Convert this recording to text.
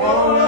for